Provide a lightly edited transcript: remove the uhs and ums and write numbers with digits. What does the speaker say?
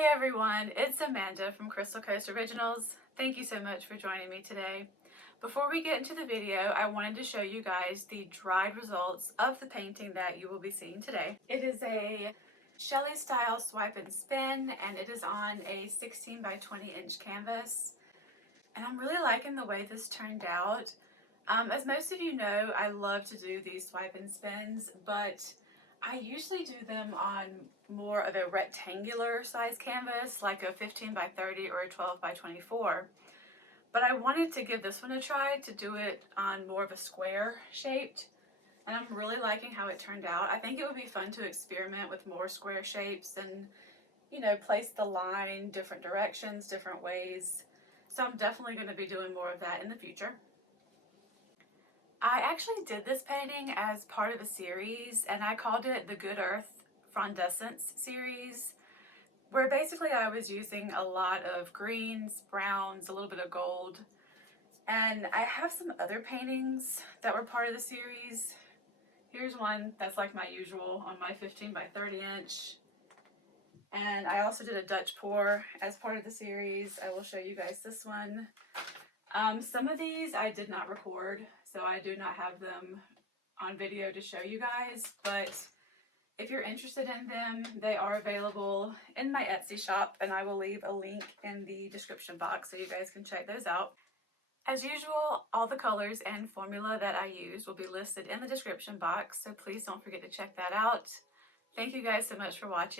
Hey everyone, it's Amanda from Crystal Coast Originals. Thank you so much for joining me today. Before we get into the video, I wanted to show you guys the dried results of the painting that you will be seeing today. It is a Shelee style swipe and spin, and it is on a 16 by 20 inch canvas. And I'm really liking the way this turned out. As most of you know, I love to do these swipe and spins, but I usually do them on more of a rectangular size canvas, like a 15 by 30 or a 12 by 24. But I wanted to give this one a try to do it on more of a square shaped, and I'm really liking how it turned out. I think it would be fun to experiment with more square shapes and, you know, place the line different directions, different ways. So I'm definitely going to be doing more of that in the future. I actually did this painting as part of a series, and I called it the Good Earth Frondescence series, where basically I was using a lot of greens, browns, a little bit of gold. And I have some other paintings that were part of the series. Here's one that's like my usual on my 15 by 30 inch. And I also did a Dutch pour as part of the series. I will show you guys this one. Some of these I did not record, so I do not have them on video to show you guys, but if you're interested in them, they are available in my Etsy shop, and I will leave a link in the description box so you guys can check those out. As usual, all the colors and formula that I use will be listed in the description box, so please don't forget to check that out. Thank you guys so much for watching.